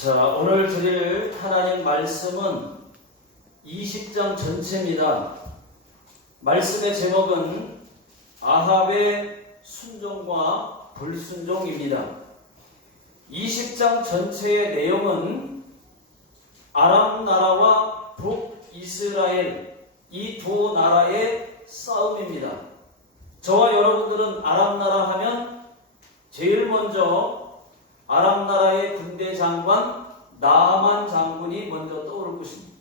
자, 오늘 드릴 하나님 말씀은 20장 전체입니다. 말씀의 제목은 아합의 순종과 불순종입니다. 20장 전체의 내용은 아람 나라와 북이스라엘 이 두 나라의 싸움입니다. 저와 여러분들은 아람 나라 하면 제일 먼저 아람 나라의 군대 장관 나만 장군이 먼저 떠오를 것입니다.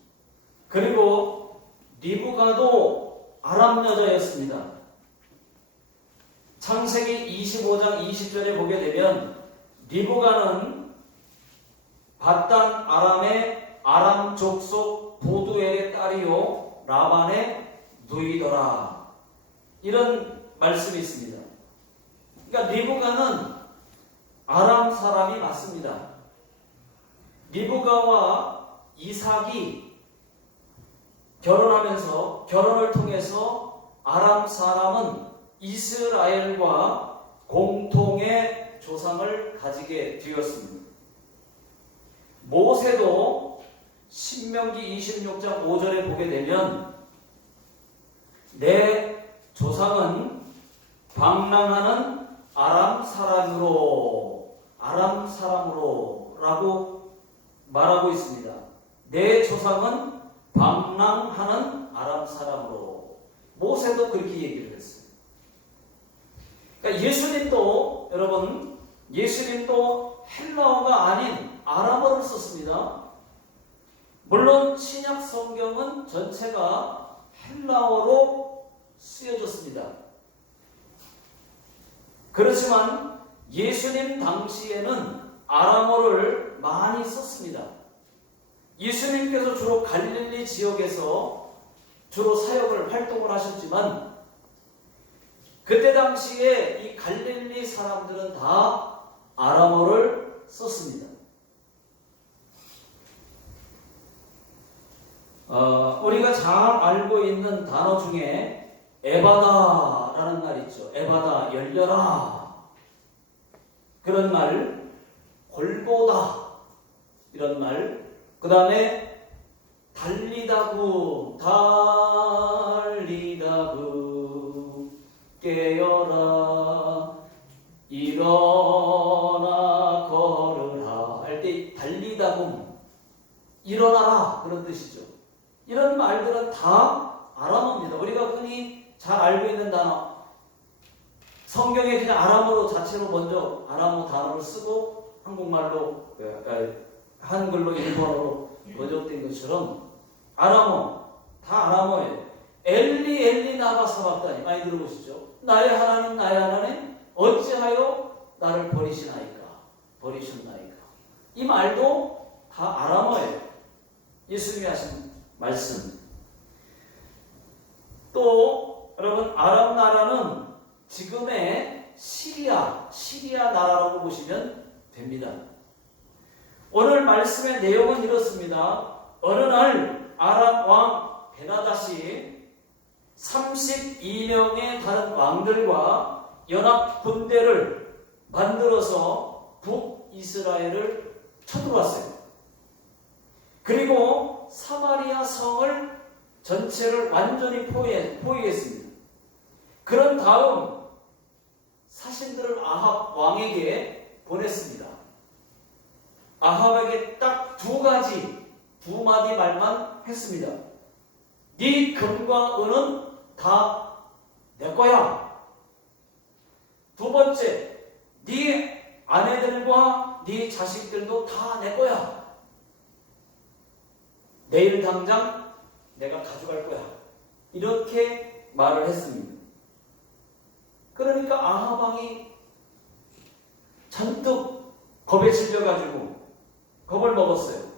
그리고 리브가도 아람 여자였습니다. 창세기 25장 20절에 보게 되면 리브가는 바단 아람의 아람 족속 보두엘의 딸이요 라반의 누이더라. 이런 말씀이 있습니다. 그러니까 리브가는 아람 사람이 맞습니다. 리브가와 이삭이 결혼을 통해서 아람 사람은 이스라엘과 공통의 조상을 가지게 되었습니다. 모세도 신명기 26장 5절에 보게 되면 내 조상은 방랑하는 아람 사람으로 라고 말하고 있습니다. 내 조상은 방랑하는 아람 사람으로. 모세도 그렇게 얘기를 했어요. 그러니까 예수님도 여러분 예수님도 헬라어가 아닌 아람어를 썼습니다. 물론 신약 성경은 전체가 헬라어로 쓰여졌습니다. 그렇지만 예수님 당시에는 아람어를 많이 썼습니다. 예수님께서 주로 갈릴리 지역에서 주로 사역을 활동을 하셨지만 그때 당시에 이 갈릴리 사람들은 다 아람어를 썼습니다. 우리가 잘 알고 있는 단어 중에 에바다라는 말 있죠. 에바다, 열려라. 그런 말, 골보다 이런 말, 그 다음에 달리다구 깨어라 일어나 걸으라 할 때 달리다구 일어나라 그런 뜻이죠. 이런 말들은 다 아람어입니다. 우리가 흔히 잘 알고 있는 단어, 성경에 그냥 아람어로 자체로 먼저 아람어 단어를 쓰고 한국말로 한글로 일본어로 번역된 것처럼 아람어 다 아람어예요. 엘리 나가 사박다니 많이 들어보시죠? 나의 하나님 어찌하여 나를 버리셨나이까. 이 말도 다 아람어예요. 예수님이 하신 말씀. 또 여러분 아람 나라는 지금의 시리아 나라라고 보시면 됩니다. 오늘 말씀의 내용은 이렇습니다. 어느 날 아람 왕 베나닷이 32명의 다른 왕들과 연합 군대를 만들어서 북이스라엘을 쳐들어왔어요. 그리고 사마리아 성을 전체를 완전히 포위했습니다. 그런 다음 사신들을 아합 왕에게 보냈습니다. 아합에게 딱 두 마디 말만 했습니다. 네 금과 은은 다 내 거야. 두 번째, 네 아내들과 네 자식들도 다 내 거야. 내일 당장 내가 가져갈 거야. 이렇게 말을 했습니다. 그러니까 아합 왕이 잔뜩 겁에 질려가지고 겁을 먹었어요.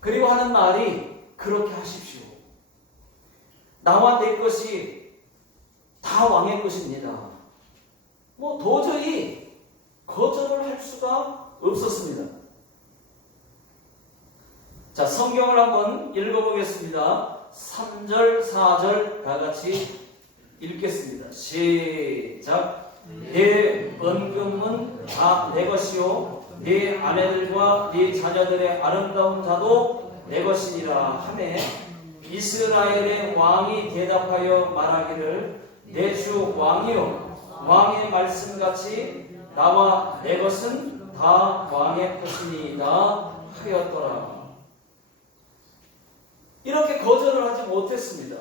그리고 하는 말이 그렇게 하십시오. 나와 내 것이 다 왕의 것입니다. 도저히 거절을 할 수가 없었습니다. 자, 성경을 한번 읽어보겠습니다. 3절, 4절 다 같이 읽겠습니다. 시작. 내 은금은 다 내 것이요 네 아내들과 네 자녀들의 아름다운 자도 내 것이니라 하매 이스라엘의 왕이 대답하여 말하기를 내 주 왕이요 왕의 말씀같이 나와 내 것은 다 왕의 것이니이다 하였더라. 이렇게 거절을 하지 못했습니다.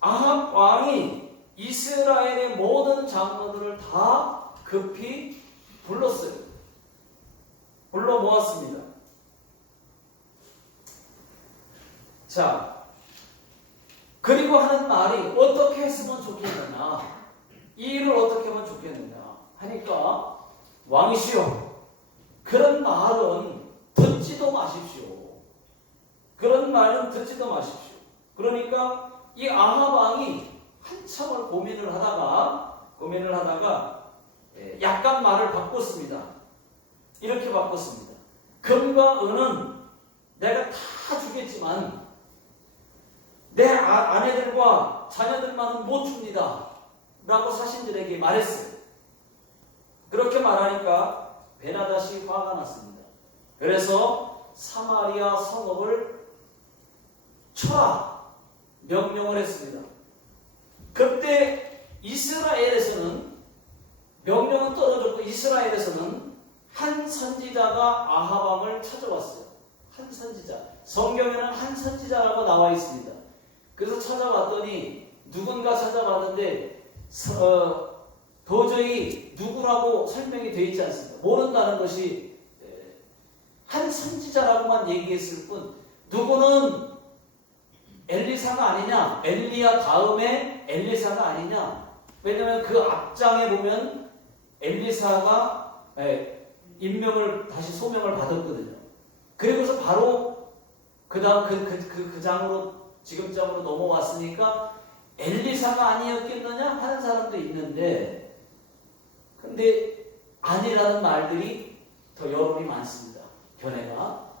아합 왕이 이스라엘의 모든 장로들을 다 급히 불렀어요. 불러 모았습니다. 자, 그리고 하는 말이 어떻게 했으면 좋겠느냐, 이 일을 어떻게 하면 좋겠느냐 하니까 왕이시여 그런 말은 듣지도 마십시오. 그런 말은 듣지도 마십시오. 그러니까 이 아합 왕이 한참을 고민을 하다가 약간 말을 바꿨습니다. 이렇게 바꿨습니다. 금과 은은 내가 다 주겠지만 내 아내들과 자녀들만은 못 줍니다 라고 사신들에게 말했어요. 그렇게 말하니까 베나닷이 화가 났습니다. 그래서 사마리아 성읍을 쳐라 명령을 했습니다. 그때 이스라엘에서는 명령은 떨어졌고 이스라엘에서는 한 선지자가 아합 왕을 찾아왔어요. 한 선지자. 성경에는 한 선지자라고 나와 있습니다. 그래서 찾아왔더니 누군가 찾아왔는데 도저히 누구라고 설명이 되어 있지 않습니다. 모른다는 것이 한 선지자라고만 얘기했을 뿐 누구는 엘리사가 아니냐, 엘리야 다음에 엘리사가 아니냐. 왜냐하면 그 앞장에 보면 엘리사가 임명을 다시 소명을 받았거든요. 그리고서 바로 그 다음 그 장으로 지금 장으로 넘어왔으니까 엘리사가 아니었겠느냐 하는 사람도 있는데, 근데 아니라는 말들이 더 여론이 많습니다. 견해가.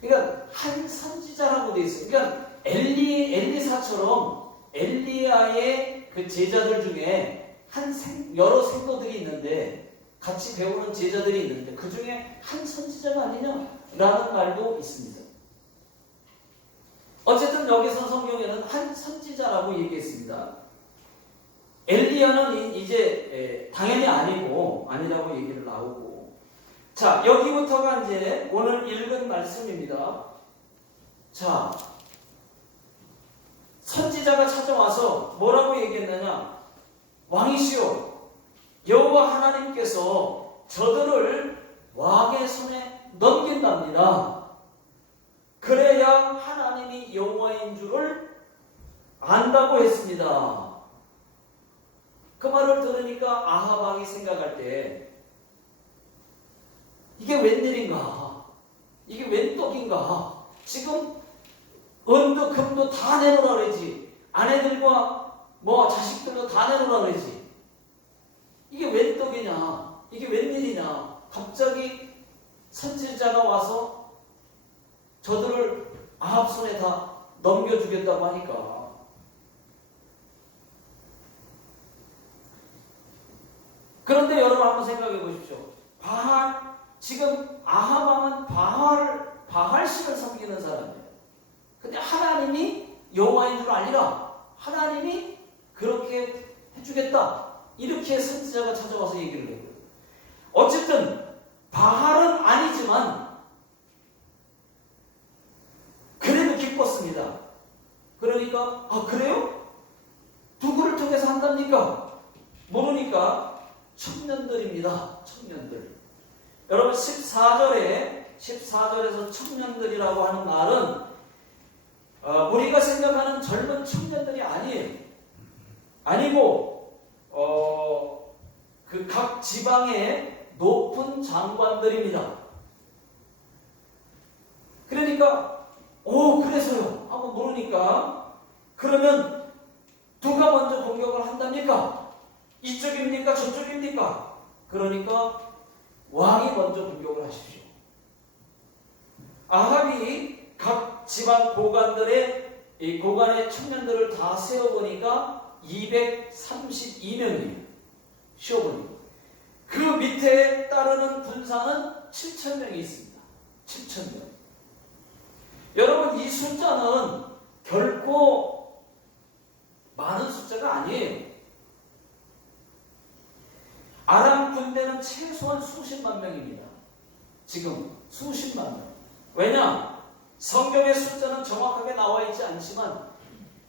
그러니까 한 선지자라고 되어 있어요. 그러니까 엘리사처럼 엘리야의 그 제자들 중에 여러 생도들이 있는데, 같이 배우는 제자들이 있는데 그 중에 한 선지자가 아니냐라는 말도 있습니다. 어쨌든 여기서 성경에는 한 선지자라고 얘기했습니다. 엘리야는 이제 당연히 아니라고 얘기를 나오고, 자 여기부터가 이제 오늘 읽은 말씀입니다. 자, 선지자가 찾아와서 뭐라고 얘기했느냐? 왕이시여 여호와 하나님께서 저들을 왕의 손에 넘긴답니다. 그래야 하나님이 여호와인 줄을 안다고 했습니다. 그 말을 들으니까 아합 왕이 생각할 때 이게 웬일인가? 이게 웬 떡인가? 지금 은도 금도 다 내놓으라 그러지. 아내들과 자식들도 다 내놓으라 그러지. 이게 웬 떡이냐? 이게 웬일이냐? 갑자기 선지자가 와서 저들을 아합 손에 다 넘겨주겠다고 하니까. 그런데 여러분 한번 생각해 보십시오. 지금 아합 왕은 바알신을 섬기는 사람이에요. 근데 하나님이 여호와인 줄 알리라. 하나님이 그렇게 해주겠다. 이렇게 선지자가 찾아와서 얘기를 해요. 어쨌든 바알은 아니지만 그래도 기뻤습니다. 그러니까 그래요? 누구를 통해서 한답니까? 모르니까 청년들입니다. 청년들. 여러분 14절에서 청년들이라고 하는 말은 우리가 생각하는 젊은 청년들이 아니고 그 각 지방의 높은 장관들입니다. 그러니까 그래서요 하고 물으니까, 그러면 누가 먼저 공격을 한답니까? 이쪽입니까? 저쪽입니까? 그러니까 왕이 먼저 공격을 하십시오. 아합이 각 지방 고관의 청년들을 다 세어보니까 232명이에요. 쉬어보니 그 밑에 따르는 군사는 7,000명이 있습니다. 7,000명. 여러분, 이 숫자는 결코 많은 숫자가 아니에요. 아람 군대는 최소한 수십만 명입니다. 지금 수십만 명. 왜냐? 성경의 숫자는 정확하게 나와 있지 않지만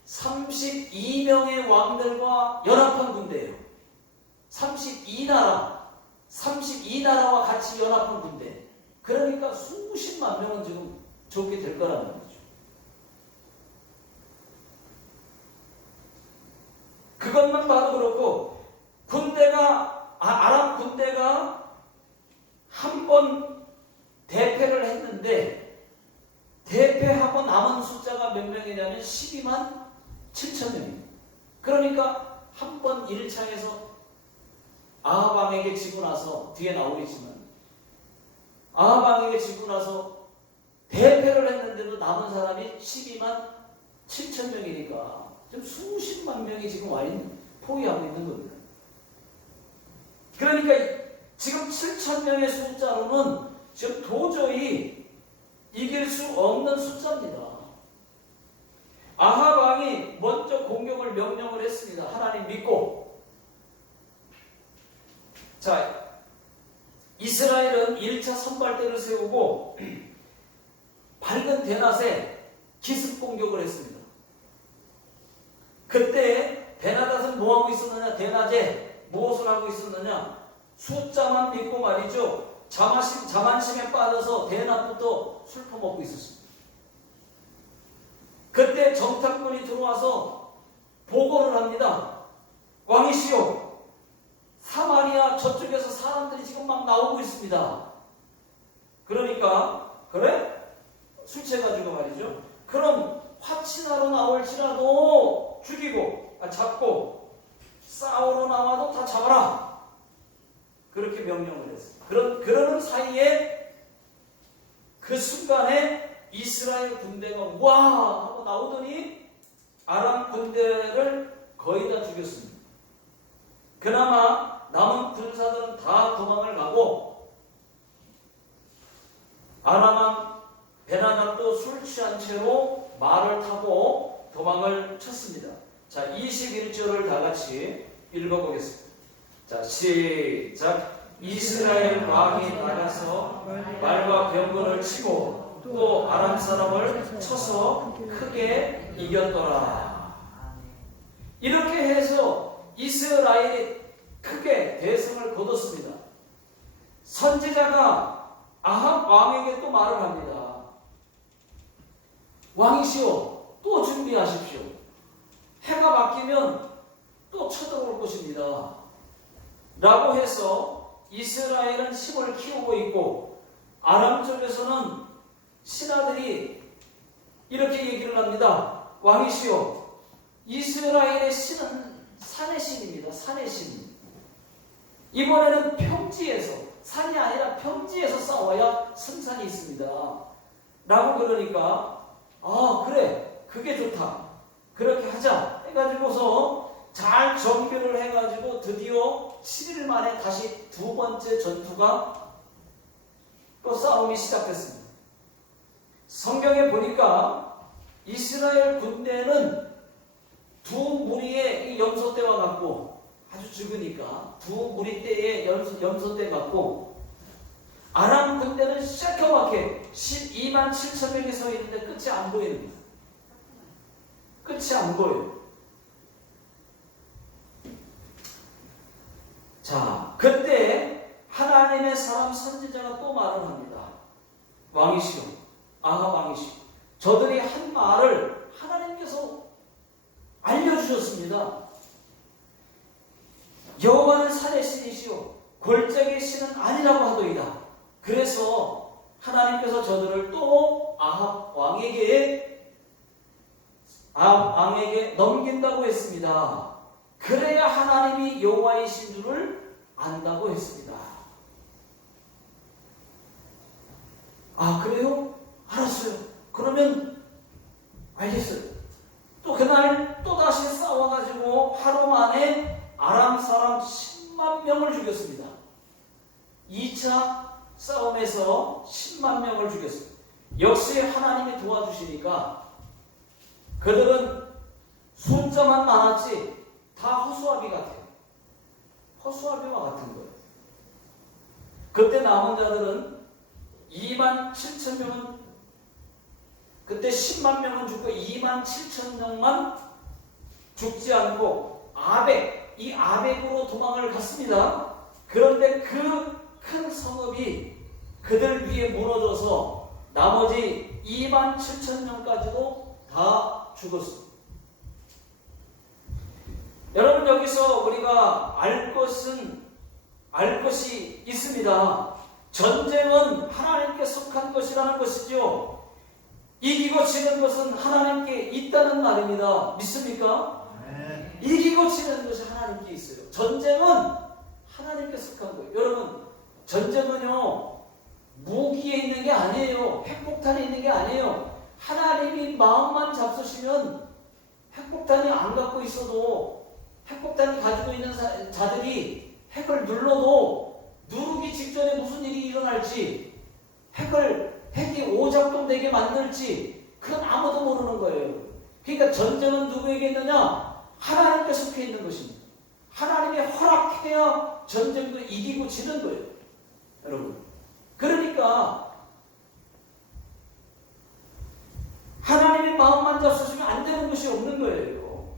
32명의 왕들과 연합한 군대예요. 32나라와 같이 연합한 군대. 그러니까 수십만 명은 지금 적게 될 거라는 거죠. 그것만 봐도 그렇고, 아람 군대가 한 번 대패를 했는데, 대패하고 남은 숫자가 몇 명이냐면 12만 7천 명입니다. 그러니까 한 번 1차에서 아합 왕에게 지고 나서, 뒤에 나오겠지만, 아합 왕에게 지고 나서 대패를 했는데도 남은 사람이 12만 7천 명이니까 지금 수십만 명이 지금 포위하고 있는 겁니다. 그러니까 지금 7천 명의 숫자로는 지금 도저히 이길 수 없는 숫자입니다. 아합 왕이 먼저 공격을 명령을 했습니다. 하나님 믿고. 자, 이스라엘은 1차 선발대를 세우고 밝은 대낮에 기습 공격을 했습니다. 그때 베나닷은 뭐하고 있었느냐? 대낮에 무엇을 하고 있었느냐? 숫자만 믿고 말이죠. 자만심에 빠져서 대낮부터 술 퍼먹고 있었습니다. 그때 정탐꾼이 들어와서 보고를 합니다. 왕이시여, 사마리아 저쪽에서 사람들이 지금 막 나오고 있습니다. 그러니까 그래? 술 취해가지고 말이죠. 그럼 화친하러 나올지라도 잡고 싸우러 나와도 다 잡아라. 그렇게 명령을 했어요. 그러는 사이에 그 순간에 이스라엘 군대가 와 하고 나오더니 아람 군대를 거의 다 죽였습니다. 그나마 남은 군사들은 다 도망을 가고 아람 왕 베나닷도 술 취한 채로 말을 타고 도망을 쳤습니다. 자, 21절을 다 같이 읽어보겠습니다. 자, 시작. 이스라엘 왕이 나가서 말과 병거를 치고 또 아람 사람을 쳐서 크게 이겼더라. 이렇게 해서 이스라엘이 크게 대승을 거뒀습니다. 선지자가 아합 왕에게 또 말을 합니다. 왕이시여, 또 준비하십시오. 해가 바뀌면 또 쳐들어올 것입니다. 라고 해서 이스라엘은 힘을 키우고 있고 아람 쪽에서는 신하들이 이렇게 얘기를 합니다. 왕이시여, 이스라엘의 신은 산의 신입니다. 산의 신. 이번에는 평지에서, 산이 아니라 평지에서 싸워야 승산이 있습니다. 라고 그러니까 그래, 그게 좋다. 그렇게 하자 해가지고서 잘 정비를 해가지고 드디어 7일 만에 다시 두 번째 전투가 또 싸움이 시작됐습니다. 성경에 보니까 이스라엘 군대는 두 무리의 염소떼와 같고, 아주 적으니까 두 무리떼의 염소떼 같고, 아람 군대는 새까맣게 12만 7천 명이 서 있는데 끝이 안 보입니다. 끝이 안 보여요. 자, 그때 하나님의 사람 선지자가 또 말을 합니다. 왕이시여, 아합 왕이시여, 저들이 한 말을 하나님께서 알려주셨습니다. 여호와는 산의 신이시오 골짜기의 신은 아니라고 하더이다. 그래서 하나님께서 저들을 또 아합 왕에게 넘긴다고 했습니다. 그래야 하나님이 여호와이신 줄을 안다고 했습니다. 그래요? 알았어요. 그러면 알겠어요. 또 그날 또 다시 싸워가지고 하루 만에 아람 사람 10만 명을 죽였습니다. 2차 싸움에서 역시 하나님이 도와주시니까 그들은 숫자만 많았지 다 허수아비 같아요. 허수아비와 같은 거예요. 그때 남은 자들은 2만 7천 명은, 그때 10만 명은 죽고 2만 7천 명만 죽지 않고 이 아벡으로 도망을 갔습니다. 그런데 그 큰 성읍이 그들 위에 무너져서 나머지 2만 7천 명까지도 다 죽었습니다. 여러분, 여기서 우리가 알 것이 있습니다. 전쟁은 하나님께 속한 것이라는 것이죠. 이기고 지는 것은 하나님께 있다는 말입니다. 믿습니까? 네. 이기고 지는 것이 하나님께 있어요. 전쟁은 하나님께 속한 거예요. 여러분, 전쟁은요 무기에 있는 게 아니에요. 핵폭탄에 있는 게 아니에요. 하나님이 마음만 잡수시면 핵폭탄이 안 갖고 있어도, 핵폭탄을 가지고 있는 자들이 핵을 눌러도 누르기 직전에 무슨 일이 일어날지, 핵이 오작동되게 만들지, 그건 아무도 모르는 거예요. 그러니까 전쟁은 누구에게 있느냐? 하나님께 속해 있는 것입니다. 하나님이 허락해야 전쟁도 이기고 지는 거예요. 여러분, 그러니까 하나님의 마음만 잡수시면 안 되는 것이 없는 거예요.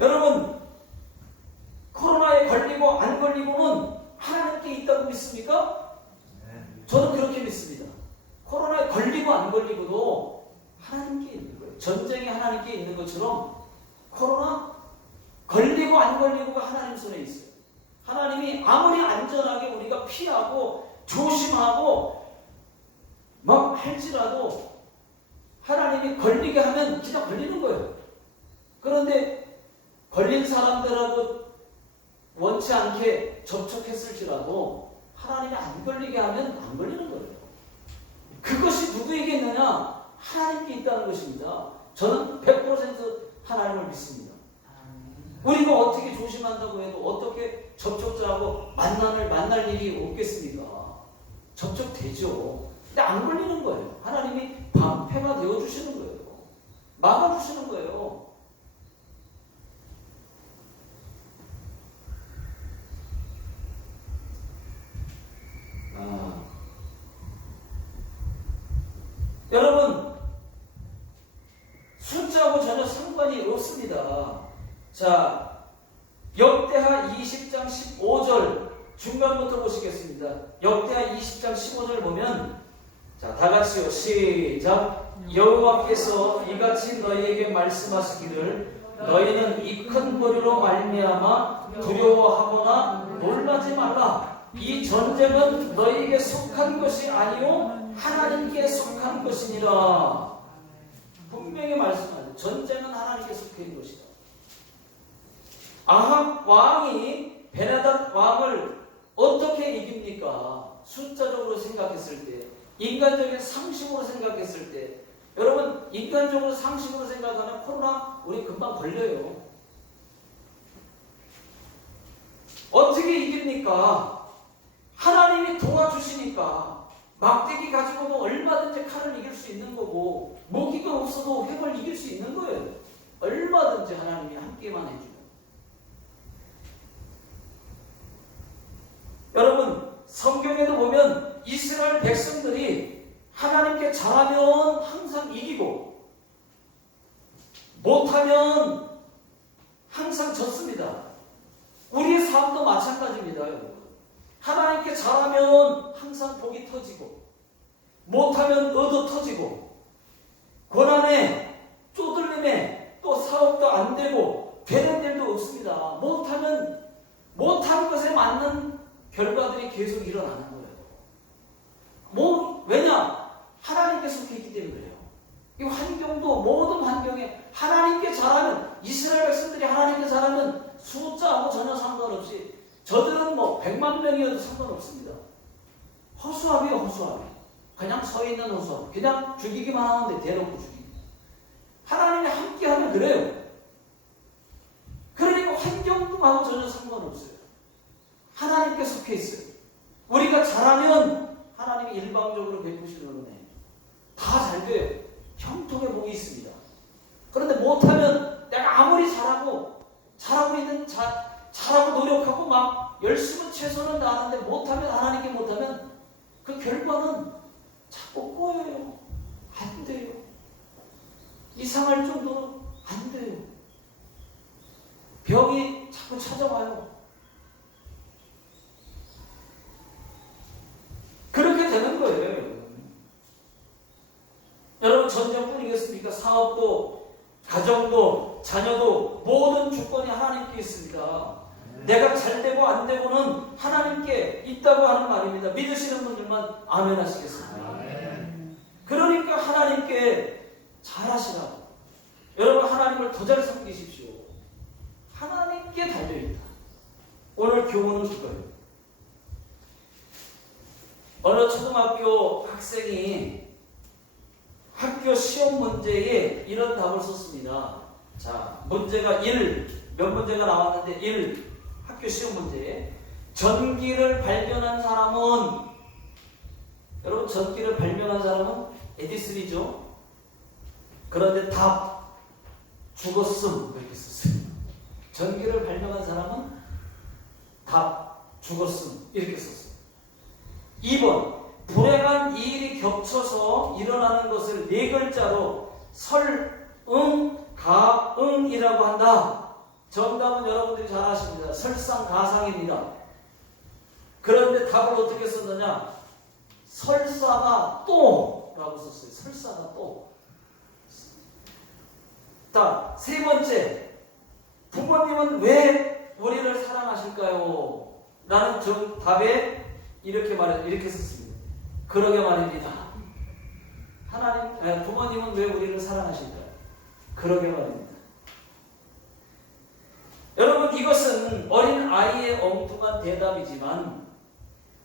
여러분, 코로나에 걸리고 안 걸리고는 하나님께 있다고 믿습니까? 저는 그렇게 믿습니다. 코로나에 걸리고 안 걸리고도 하나님께 있는 거예요. 전쟁이 하나님께 있는 것처럼 코로나 걸리고 안 걸리고가 하나님 손에 있어요. 하나님이 아무리 안전하게 우리가 피하고 조심하고 막 할지라도 하나님이 걸리게 하면 진짜 걸리는 거예요. 그런데 걸린 사람들하고 원치 않게 접촉했을지라도 하나님이 안 걸리게 하면 안 걸리는 거예요. 그것이 누구에게 있느냐? 하나님께 있다는 것입니다. 저는 100% 하나님을 믿습니다. 우리가 어떻게 조심한다고 해도 어떻게 접촉자하고 만날 일이 없겠습니까? 접촉되죠. 근데 안 걸리는 거예요. 하나님이 방패가 되어주시는 거예요. 막아주시는 거예요. 여러분, 숫자하고 전혀 상관이 없습니다. 자, 역대하 20장 15절 중간부터 보시겠습니다. 역대하 20장 15절 보면, 자, 다 같이요. 시작. 여호와께서 이같이 너희에게 말씀하시기를 너희는 이 큰 보리로 말미암아 두려워하거나 놀라지 말라. 이 전쟁은 너희에게 속한 것이 아니요 하나님께 속한 것이니라. 분명히 말씀하죠. 전쟁은 하나님께 속해 있는 것이다. 아합 왕이 베나닷 왕을 어떻게 이깁니까? 숫자적으로 생각했을 때, 인간적인 상식으로 생각했을 때, 여러분, 인간적으로 상식으로 생각하면 코로나 우리 금방 걸려요. 어떻게 이깁니까? 하나님이 도와주시니까. 막대기 가지고도 얼마든지 칼을 이길 수 있는 거고, 무기가 없어도 핵을 이길 수 있는 거예요. 얼마든지 하나님이 함께만 해주면. 여러분, 성경에도 보면 이스라엘 백성들이 하나님께 잘하면 항상 이기고 못하면 항상 졌습니다. 우리의 삶도 마찬가지입니다. 여러분, 하나님께 잘하면 항상 복이 터지고 못하면 얻어 터지고 고난에 쪼들림에 또 사업도 안 되고 되는 일도 없습니다. 못한 것에 맞는 결과들이 계속 일어나는 거예요. 왜냐? 하나님께 속해 있기 때문에 그래요. 이 환경도 모든 환경에 하나님께 잘하면, 이스라엘 백성들이 하나님께 잘하면 숫자하고 전혀 상관없이, 저들은 100만 명이어도 상관없습니다. 허수아비요, 허수아비. 그냥 서 있는 허수아비. 그냥 죽이기만 하는데 대놓고 죽이기. 하나님이 함께하면 그래요. 그러니까 환경하고 전혀 상관없어요. 하나님께 속해 있어요. 우리가 잘하면 하나님이 일방적으로 베푸시는 은혜. 다 잘 돼요. 형통의 복이 있습니다. 그런데 못하면 내가 아무리 잘하고 잘하고 노력하고 막 열심히 최선을 다하는데 못하면, 하나님께 못하면 그 결과는 자꾸 꼬여요. 안 돼요. 이상할 정도로 안 돼요. 병이 자꾸 찾아와요. 그렇게 되는 거예요. 여러분, 전쟁뿐이겠습니까? 사업도, 가정도, 자녀도 모든 주권이 하나님께 있습니다. 내가 잘 되고 안 되고는 하나님께 있다고 하는 말입니다. 믿으시는 분들만 아멘 하시겠습니다. 그러니까 하나님께 잘하시라고. 여러분, 하나님을 더 잘 섬기십시오. 하나님께 달려있다. 오늘 교훈은 그거예요. 어느 초등학교 학생이 학교 시험 문제에 이런 답을 썼습니다. 자, 문제가 몇 문제가 나왔는데 1, 학교 시험 문제에 전기를 발견한 사람은, 여러분, 전기를 발명한 사람은 에디슨이죠. 그런데 답 죽었음 이렇게 썼어요. 전기를 발명한 사람은 답 죽었음 이렇게 썼어요. 2번, 불행한 일이 겹쳐서 일어나는 것을 네 글자로 설응가응이라고 한다. 정답은 여러분들이 잘 아십니다. 설상가상입니다. 그런데 답을 어떻게 썼느냐? 설사가 또 라고 썼어요. 설사가 또. 자, 세 번째, 부모님은 왜 우리를 사랑하실까요? 라는 답에 이렇게 썼습니다. 그러게 말입니다. 부모님은 왜 우리를 사랑하실까요? 그러게 말입니다. 여러분, 이것은 어린 아이의 엉뚱한 대답이지만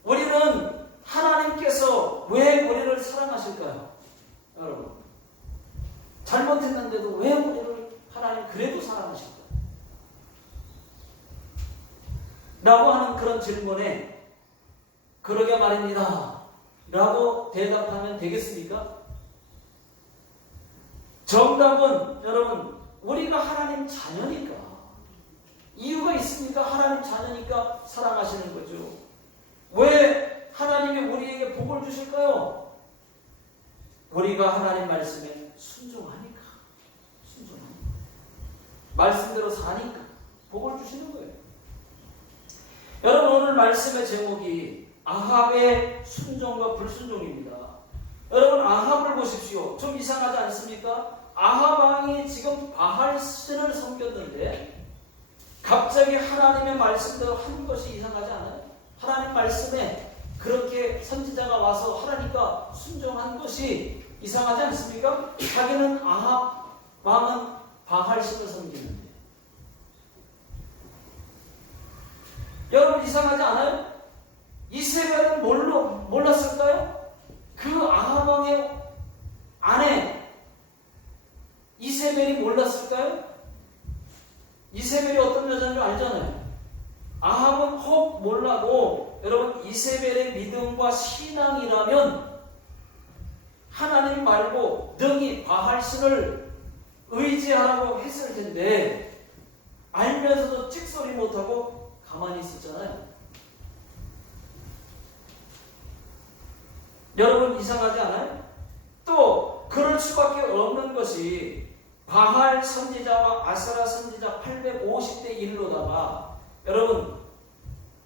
우리는 하나님께서 왜 우리를 사랑하실까요? 여러분, 잘못했는데도 왜 우리를 하나님 그래도 사랑하실까요? 라고 하는 그런 질문에 그러게 말입니다 라고 대답하면 되겠습니까? 정답은 여러분, 우리가 하나님 자녀니까, 이유가 있습니까? 하나님 자녀니까 사랑하시는 거죠. 왜 하나님이 우리에게 복을 주실까요? 우리가 하나님 말씀에 순종하니까. 말씀대로 사니까 복을 주시는 거예요. 여러분, 오늘 말씀의 제목이 아합의 순종과 불순종입니다. 여러분, 아합을 보십시오. 좀 이상하지 않습니까? 아합 왕이 지금 바알신을 섬겼는데 갑자기 하나님의 말씀대로 한 것이 이상하지 않아요? 하나님 말씀에 그렇게 선지자가 와서 하라니까 순종한 것이 이상하지 않습니까? 자기는 아합 왕은 바알신을 섬기는데. 여러분, 이상하지 않아요? 이세벨은 몰랐을까요? 그 아합 왕의 아내 이세벨이 몰랐을까요? 이세벨이 어떤 여자인 줄 알잖아요. 아합은 혹 몰라도 여러분, 이세벨의 믿음과 신앙이라면 하나님 말고 능히 바알신을 의지하라고 했을 텐데 알면서도 찍소리 못하고 가만히 있었잖아요. 여러분, 이상하지 않아요? 또 그럴 수밖에 없는 것이 바알 선지자와 아세라 선지자 850대 1로다가 여러분,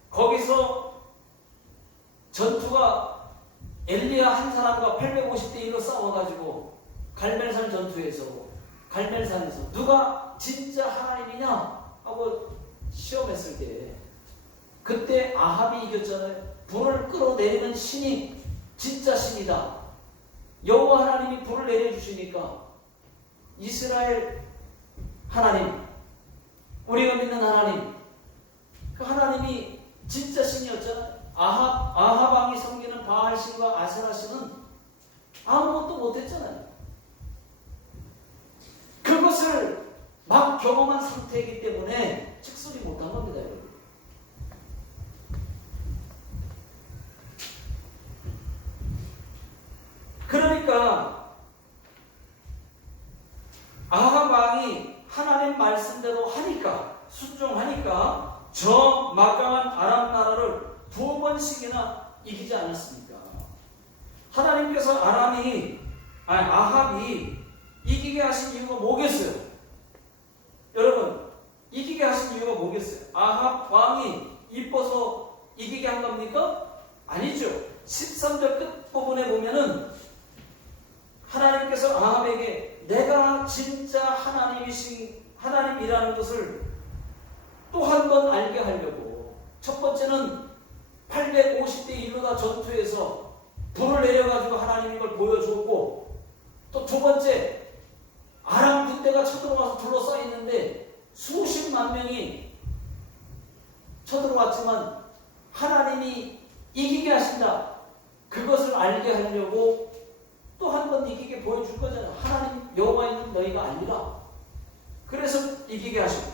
거기서 전투가 엘리야 한 사람과 850대 1로 싸워가지고 갈멜산 전투에서 갈멜산에서 누가 진짜 하나님이냐 하고 시험했을 때 그때 아합이 이겼잖아요. 불을 끌어내리는 신이 진짜 신이다. 여호와 하나님이 불을 내려주시니까 이스라엘 하나님, 우리가 믿는 하나님, 그 하나님이 진짜 신이었잖아요. 아합 왕이 섬기는 바알신과 아세라신은 아무것도 못했잖아요. 그것을 막 경험한 상태이기 때문에 직설이 못한 겁니다, 여러분. 그러니까 아합 왕이 하나님 말씀대로 하니까, 순종하니까 저 막강한 아람 나라를 2번씩이나 이기지 않았습니까? 하나님께서 아합이 이기게 하신 이유가 뭐겠어요? 여러분, 이기게 하신 이유가 뭐겠어요? 아합 왕이 이뻐서 이기게 한 겁니까? 아니죠. 13절 끝부분에 보면은 하나님께서 아합에게 내가 진짜 하나님이라는 것을 또 한 번 알게 하려고, 첫 번째는 850대 1로다 전투에서 불을 내려가지고 하나님인 걸 보여줬고, 또 두 번째 아람 군대가 쳐들어와서 둘러싸여 있는데 수십만 명이 쳐들어왔지만 하나님이 이기게 하신다, 그것을 알게 하려고 또 한 번 이기게 보여줄 거잖아요. 하나님 여호와인 너희가 알리라. 그래서 이기게 하시고,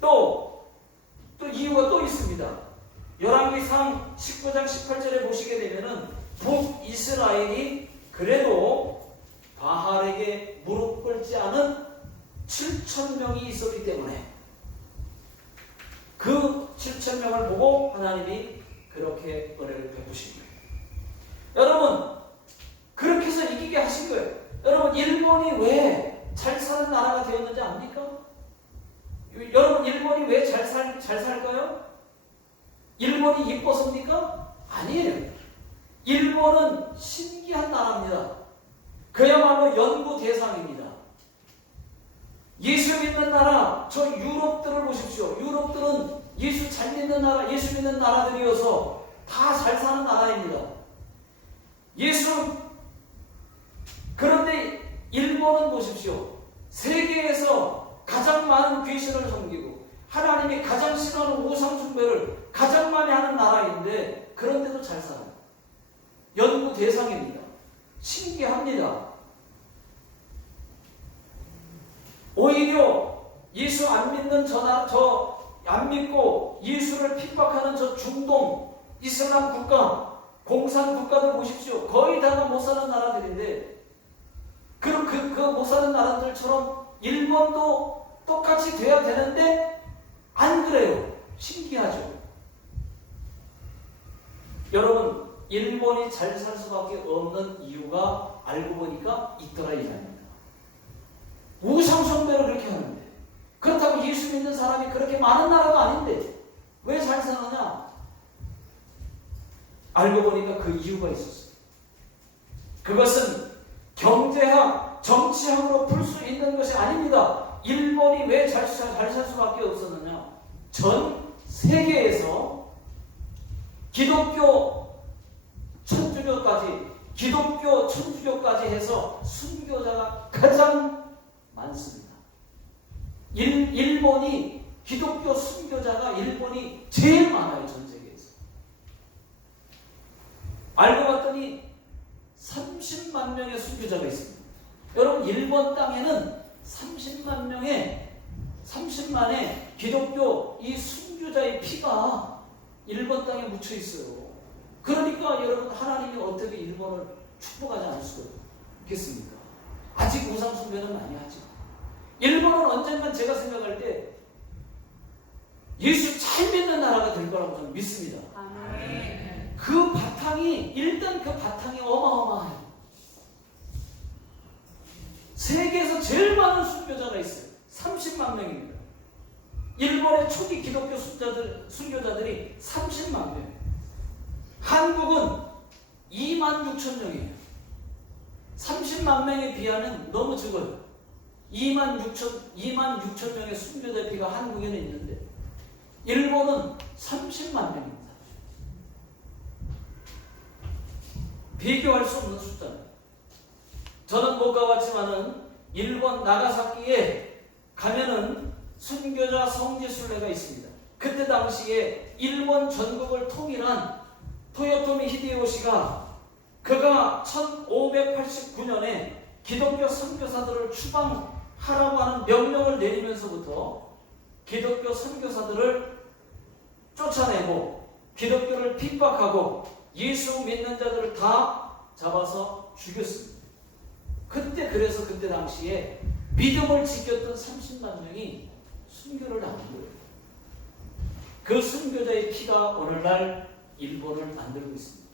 또 이유가 또 있습니다. 열왕기상 19장 18절에 보시게 되면은 북이스라엘이 그래도 바알에게 무릎 꿇지 않은 7,000명이 있었기 때문에 그 7,000명을 보고 하나님이 그렇게 은혜를 베푸신 거예요. 여러분, 그렇게 해서 이기게 하신 거예요. 여러분, 일본이 왜 잘 사는 나라가 되었는지 압니까? 여러분, 일본이 왜 잘 살까요? 일본이 이뻐서입니까? 아니에요. 일본은 신기한 나라입니다. 그야말로 연구 대상입니다. 예수 믿는 나라, 저 유럽들을 보십시오. 유럽들은 예수 잘 믿는 나라, 예수 믿는 나라들이어서 다 잘 사는 나라입니다. 그런데 일본은 보십시오. 세계에서 가장 많은 귀신을 섬기고 하나님이 가장 싫어하는 우상 숭배를 가장 많이 하는 나라인데 그런데도 잘 살아요. 연구 대상입니다. 신기합니다. 오히려 예수 안 믿는 안 믿고 예수를 핍박하는 저 중동 이슬람 국가, 공산 국가들 보십시오. 거의 다가 못 사는 나라들인데, 그럼 그 못 사는 나라들처럼 일본도 똑같이 돼야 되는데 안 그래요. 신기하죠. 여러분, 일본이 잘 살 수밖에 없는 이유가 알고 보니까 있더라 이 말입니다. 우상숭배를 그렇게 하는데, 그렇다고 예수 믿는 사람이 그렇게 많은 나라도 아닌데 왜 잘 사느냐? 알고 보니까 그 이유가 있었어요. 그것은 경제학, 정치학으로 풀 수 있는 것이 아닙니다. 일본이 왜 잘 살 수밖에 없었느냐? 전 세계에서 기독교 천주교까지 해서 순교자가 가장 많습니다. 일본이 기독교 순교자가 일본이 제일 많아요. 전 세계에서. 알고 봤더니 30만 명의 순교자가 있습니다. 여러분, 일본 땅에는 30만의 기독교 이 순교자의 피가 일본 땅에 묻혀 있어요. 그러니까 여러분, 하나님이 어떻게 일본을 축복하지 않을 수가 있겠습니까? 아직 우상 숭배는 많이 하죠. 일본은 언젠간 제가 생각할 때 예수 잘 믿는 나라가 될 거라고 저는 믿습니다. 아멘. 그 바탕이 어마어마해요. 세계에서 제일 많은 순교자가 있어요. 30만 명입니다. 일본의 초기 기독교 순교자들이 30만 명. 한국은 26,000명이에요. 30만 명에 비하면 너무 적어요. 26,000명의 순교자 피가 한국에는 있는데 일본은 30만 명입니다. 비교할 수 없는 숫자입니다. 저는 못 가봤지만은 일본 나가사키에 가면은 순교자 성지순례가 있습니다. 그때 당시에 일본 전국을 통일한 토요토미 히데요시가 그가 1589년에 기독교 선교사들을 추방하라고 하는 명령을 내리면서부터 기독교 선교사들을 쫓아내고 기독교를 핍박하고 예수 믿는 자들을 다 잡아서 죽였습니다. 그래서 그때 당시에 믿음을 지켰던 30만 명이 순교를 한 거예요. 그 순교자의 피가 오늘날 일본을 만들고 있습니다.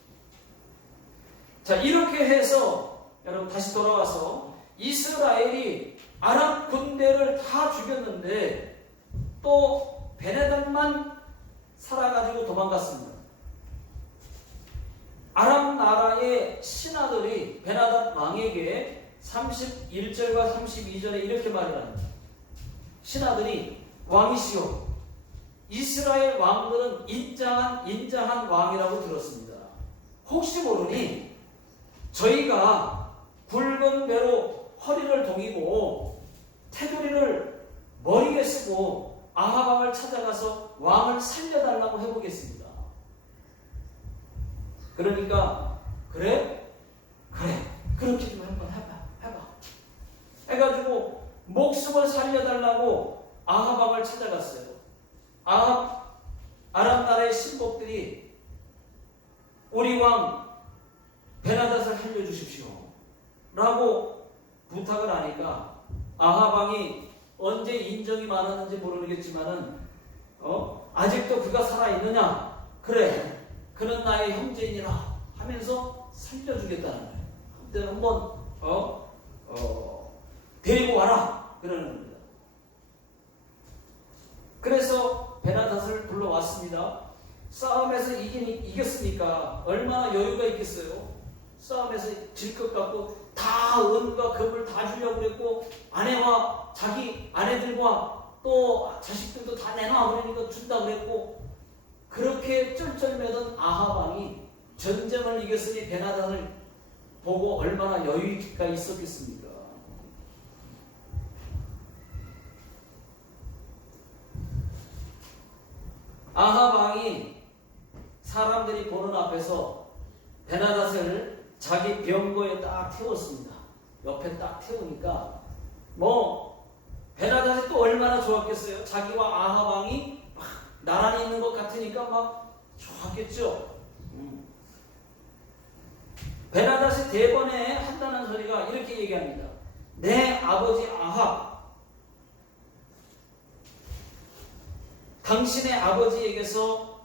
자, 이렇게 해서 여러분 다시 돌아와서 이스라엘이 아람 군대를 다 죽였는데 또 베네단만 살아가지고 도망갔습니다. 아람 나라의 신하들이 베나단 왕에게 31절과 32절에 이렇게 말을 합니다. 신하들이 왕이시오, 이스라엘 왕들은 인자한 왕이라고 들었습니다. 혹시 모르니 저희가 굵은 배로 허리를 동이고 테두리를 머리에 쓰고 아하방을 찾아가서 왕을 살려달라고 해보겠습니다. 그러니까 그래 그렇게 좀 한번 해봐 해가지고 목숨을 살려달라고 아하방을 찾아갔어요. 아람 나라의 신복들이 우리 왕 베나닷을 살려주십시오 라고 부탁을 하니까 아하방이 언제 인정이 많았는지 모르겠지만은 아직도 그가 살아있느냐? 그래, 그는 나의 형제이니라 하면서 살려주겠다는 거예요. 그때는 한번 데리고 와라 그러는 겁니다. 그래서 베나닷을 불러왔습니다. 싸움에서 이겼으니까 얼마나 여유가 있겠어요. 싸움에서 질 것 같고 다 은과 금을 다 주려고 그랬고 아내와 자기 아내들과 또 자식들도 다 내놔 그러니까 준다 그랬고 그렇게 쩔쩔매던 아하방이 전쟁을 이겼으니 베나닷을 보고 얼마나 여유가 있었겠습니까? 아하방이 사람들이 보는 앞에서 베나닷을 자기 병거에 딱 태웠습니다. 옆에 딱 태우니까 베나닷이 또 얼마나 좋았겠어요. 자기와 아하방이 막 나란히 있는 것 같으니까 막 좋았겠죠. 베나닷이 대번에 한다는 소리가 이렇게 얘기합니다. 내 아버지 아합, 당신의 아버지에게서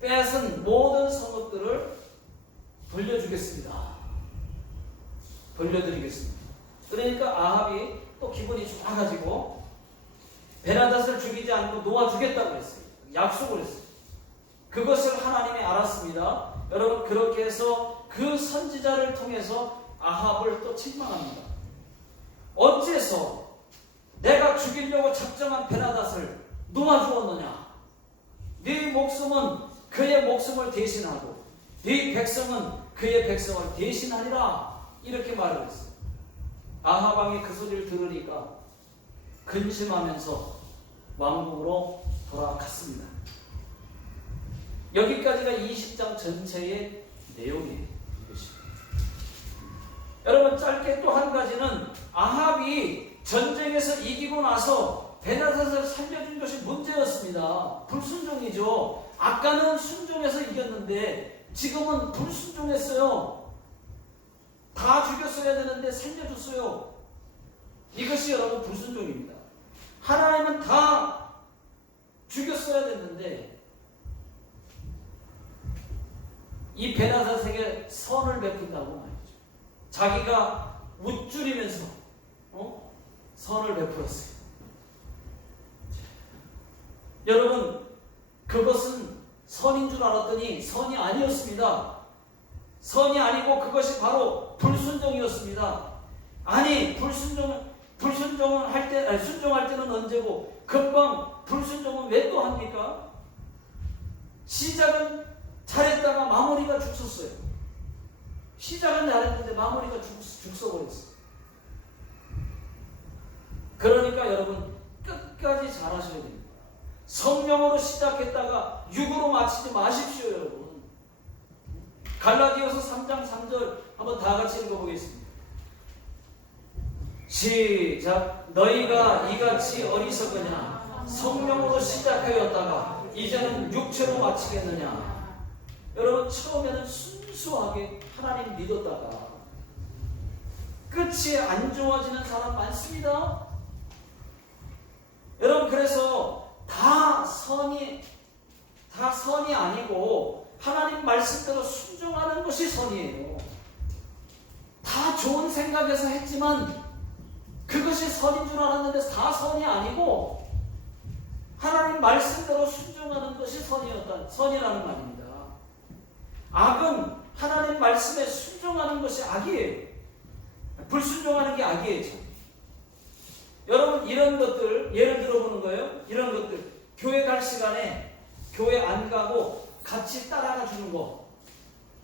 뺏은 모든 성읍들을 돌려드리겠습니다. 그러니까 아합이 또 기분이 좋아가지고 베나닷을 죽이지 않고 놓아주겠다고 했어요. 약속을 했어요. 그것을 하나님이 알았습니다. 여러분, 그렇게 해서 그 선지자를 통해서 아합을 또 책망합니다. 어째서 내가 죽이려고 작정한 베나닷을 놓아주었느냐? 네 목숨은 그의 목숨을 대신하고 네 백성은 그의 백성을 대신하리라 이렇게 말을 했어요. 아하방이 그 소리를 들으니까 근심하면서 왕궁으로 돌아갔습니다. 여기까지가 20장 전체의 내용이에요. 여러분, 짧게 또 한 가지는 아합이 전쟁에서 이기고 나서 베나닷을 살려준 것이 문제였습니다. 불순종이죠. 아까는 순종해서 이겼는데 지금은 불순종했어요. 다 죽였어야 되는데 살려줬어요. 이것이 여러분 불순종입니다. 하나님은 다 죽였어야 됐는데 이 베나닷에게 선을 베푼다고 말이죠. 자기가 우쭐이면서 선을 베풀었어요. 여러분, 그것은 선인 줄 알았더니 선이 아니었습니다. 선이 아니고 그것이 바로 불순종이었습니다. 아니, 불순종을 할 때, 순종할 때는 언제고 금방 불순종은 왜 또 합니까? 시작은 잘했다가 마무리가 죽었어요. 시작은 잘했는데 마무리가 죽어버렸어요. 그러니까 여러분, 끝까지 잘하셔야 됩니다. 성령으로 시작했다가 육으로 마치지 마십시오, 여러분. 갈라디아서 3장 3절 한번 다 같이 읽어보겠습니다. 시작. 너희가 이같이 어리석으냐? 성령으로 시작하였다가 이제는 육체로 마치겠느냐? 여러분, 처음에는 순수하게 하나님 믿었다가 끝이 안 좋아지는 사람 많습니다. 여러분, 그래서 다 선이 아니고 하나님 말씀대로 순종하는 것이 선이에요. 다 좋은 생각에서 했지만 그것이 선인 줄 알았는데 다 선이 아니고 하나님 말씀대로 순종하는 것이 선이라는 말입니다. 악은 하나님 말씀에 순종하는 것이 악이에요. 불순종하는 게 악이에요. 여러분, 이런 것들 예를 들어보는 거예요. 이런 것들, 교회 갈 시간에 교회 안 가고 같이 따라가 주는 거,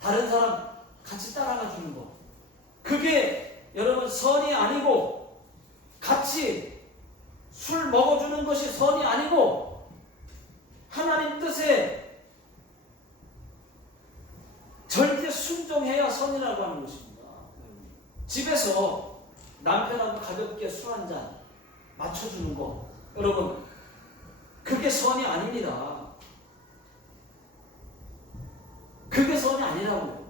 다른 사람 같이 따라가 주는 거, 그게 여러분 선이 아니고, 같이 술 먹어주는 것이 선이 아니고 하나님 뜻에 절대 순종해야 선이라고 하는 것입니다. 집에서 남편하고 가볍게 술 한잔 맞춰주는 거, 여러분, 그게 선이 아닙니다. 그게 선이 아니라고요.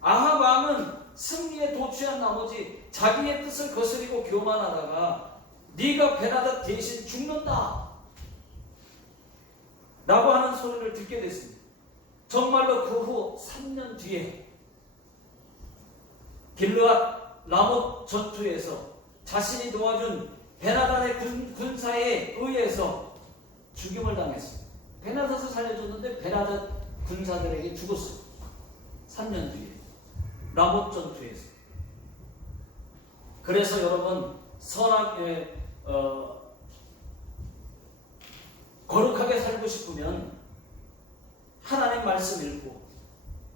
아합 왕은 승리에 도취한 나머지 자기의 뜻을 거스리고 교만하다가 네가 베나다 대신 죽는다 라고 하는 소리를 듣게 됐습니다. 정말로 그 후 3년 뒤에 길르앗 라못 전투에서 자신이 도와준 베나닷의 군사에 의해서 죽임을 당했습니다. 베나닷을 살려줬는데 베나닷 군사들에게 죽었어요. 3년 뒤에 라못 전투에서. 그래서 여러분, 선하게 거룩하게 살고 싶으면 하나님 말씀 읽고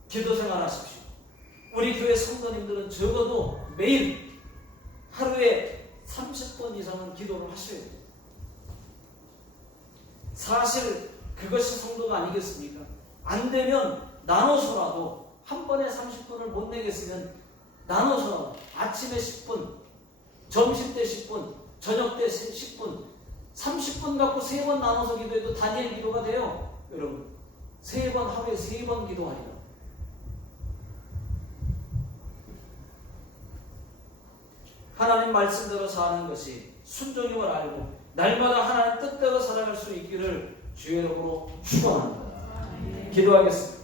기도 생활하십시오. 우리 교회 성도님들은 적어도 매일 하루에 30분 이상은 기도를 하셔야 돼요. 사실 그것이 성도가 아니겠습니까? 안 되면 나눠서라도, 한 번에 30분을 못 내겠으면 나눠서 아침에 10분, 점심 때 10분, 저녁 때 10분, 30분 갖고 3번 나눠서 기도해도 다니엘 기도가 돼요. 여러분, 3번, 하루에 3번 기도하리라. 하나님 말씀대로 사는 것이 순종임을 알고 날마다 하나님 뜻대로 살아갈 수 있기를 주의 이름으로 축원합니다. 기도하겠습니다.